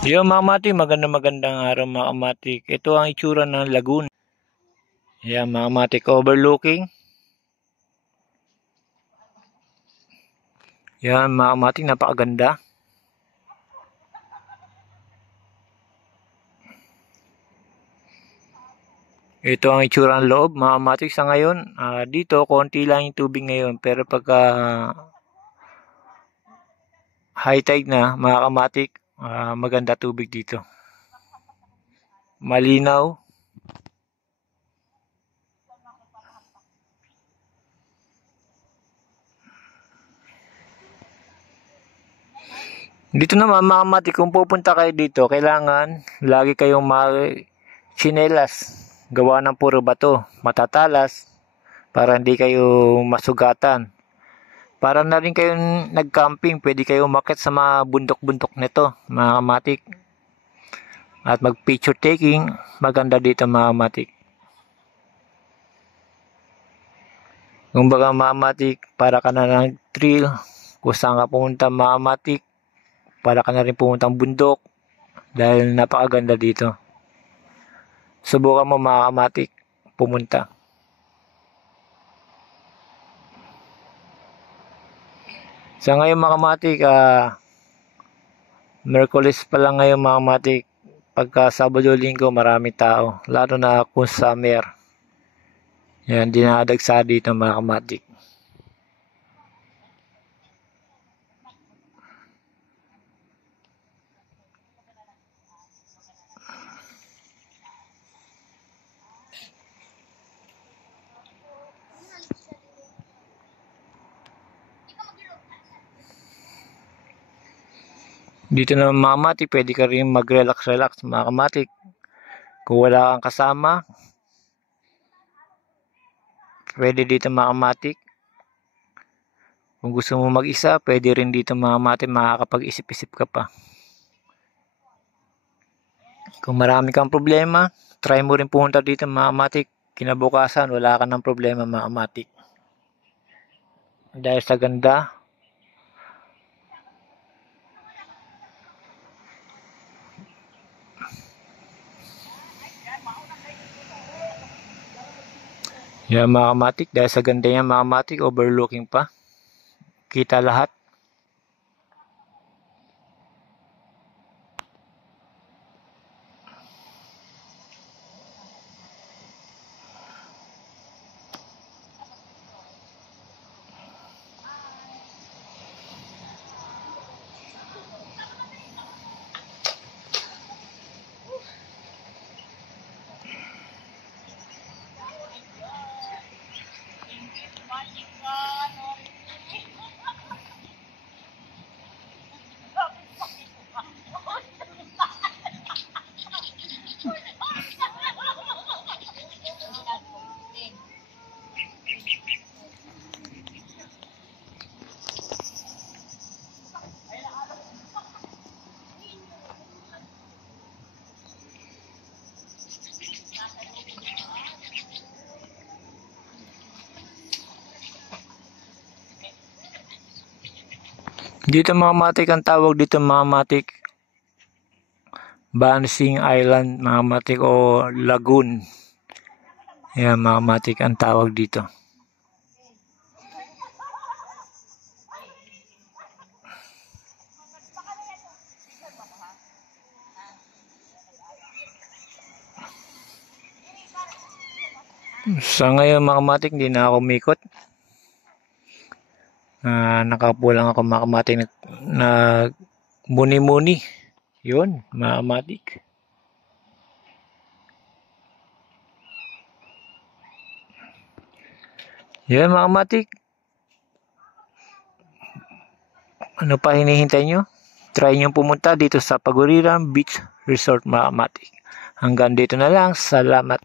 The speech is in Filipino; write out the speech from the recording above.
Yo mga kamatik, magandang araw mga kamatik. Ito ang itsura ng lagoon. Yan mga kamatik, overlooking. Yan mga kamatik, napakaganda. Ito ang itsura ng loob mga kamatik sa ngayon. Dito, konti lang yung tubig ngayon. Pero pagka high tide na mga kamatik, maganda tubig dito. Malinaw. Dito naman mga kamatik, kung pupunta kayo dito, kailangan lagi kayong tsinelas. Gawa ng puro bato, matatalas, para hindi kayo masugatan. Para na rin kayong nag-camping, pwede kayo umakyat sa mga bundok-bundok nito, mga kamatik. At mag-picture taking, maganda dito mga kamatik. Kumbaga mga kamatik, para ka na nag-trail, kung saan ka pumunta mga kamatik, para ka na rin pumuntang bundok, dahil napakaganda dito. Subukan mo mga kamatik, pumunta. Sa ngayon mga kamatik, Merkulis pa lang ngayon mga kamatik. Pagka Sabado Linggo, marami tao. Lalo na kung summer. Yan, dinadagsa dito mga kamatik. Dito na mga kamatik, pwede ka rin mag-relax mga kamatik. Kung wala kang kasama, pwede dito mga kamatik. Kung gusto mo mag-isa, pwede rin dito mga kamatik, makakapag-isip-isip ka pa. Kung marami kang problema, try mo rin pumunta dito mga kamatik. Kinabukasan, wala ka ng problema mga kamatik. Dahil sa ganda, yan mga kamatik, dahil sa ganda yan mga kamatik, overlooking pa. Kita lahat. Dito mga kamatik, ang tawag dito mga kamatik, Bansing Island mga kamatik o Lagoon. Yan mga kamatik ang tawag dito. Sa ngayon mga kamatik, hindi na ako umikot. Nakapulang ako mga kamatik na muni-muni. Yun mga kamatik. Yan mga kamatik. Ano pa hinihintay nyo? Try nyo pumunta dito sa Paguriran Beach Resort mga kamatik. Hanggang dito na lang. Salamat.